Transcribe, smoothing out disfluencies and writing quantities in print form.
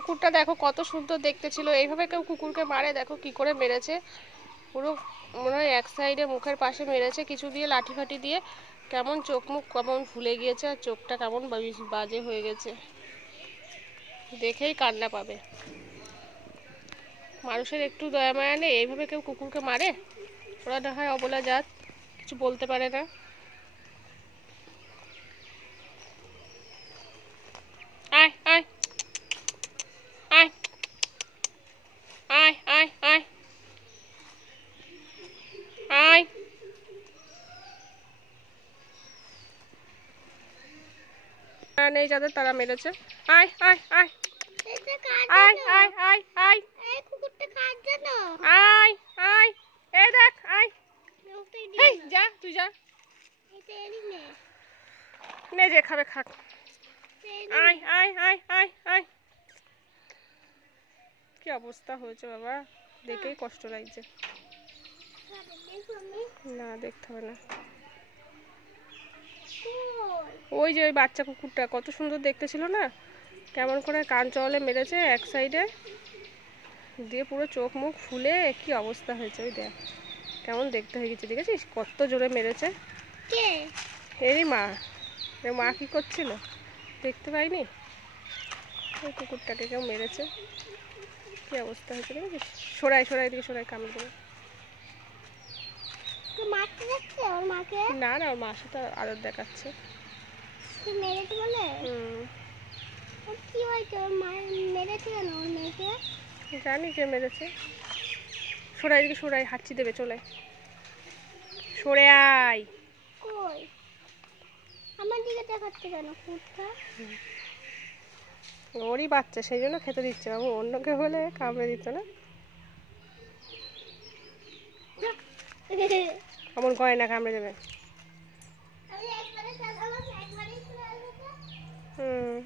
কুকুরটা দেখো কত সুন্দর দেখতে ছিল, এইভাবে কেউ কুকুরকে মারে? দেখো কি করে মেরেছে, পুরো মনে হয় এক সাইডে মুখের পাশে মেরেছে কিছু দিয়ে, লাঠি ফাঠি দিয়ে। কেমন চোখ মুখ কেমন ফুলে গিয়েছে, আর চোখটা কেমন বাজে হয়ে গেছে, দেখেই কান্না পাবে। মানুষের একটু দয়া মায়া নেই? এইভাবে কেউ কুকুরকে মারে? ওরা না হয় অবলা জাত, কিছু বলতে পারে না। আয় আয় আয় আয় আয় আয় আয়। নেই যাদের, তারা মেরেছে। আয় আয় আয় আয় আয় আয় আয় আয় আয়, এই দেখ আয়, যা তুই যা, নে যে খাবে খাক। আয় আয় আয় আয় আয়। কি অবস্থা হয়েছে বাবা, দেখেই কষ্ট লাগছে। না দেখতে হবে না। ওই যে ওই বাচ্চা কুকুরটা কত সুন্দর দেখতে ছিল না, কেমন করে কান চলে মেরেছে এক সাইডে দিয়ে, পুরো চোখ মুখ ফুলে কি অবস্থা হয়েছে। ওই দেখ কেমন দেখতে হয়ে গেছে, দেখেছিস কত জোরে মেরেছে। এরই মা, মা কি করছিল দেখতে পাইনি? ওই কুকুরটাকে কেউ মেরেছে, কি অবস্থা হয়েছে দেখেছিস। সরাই সরাই দিকে সরাই, কামড় দেবে। না না, ওর মার সাথে আদর দেখাচ্ছে। জানি কে মেরেছে। সরাই দিকে সরাই, হাঁচি দেবে, চলে সরে আয়। আমার দিকে দেখাচ্ছে কেন কুকুরটা? ওরই বাচ্চা, সেই জন্য খেতে দিচ্ছে বাবু, অন্য কেউ হলে কামড়ে দিত না। এমন করে না, কামড়ে দেবে। হুম।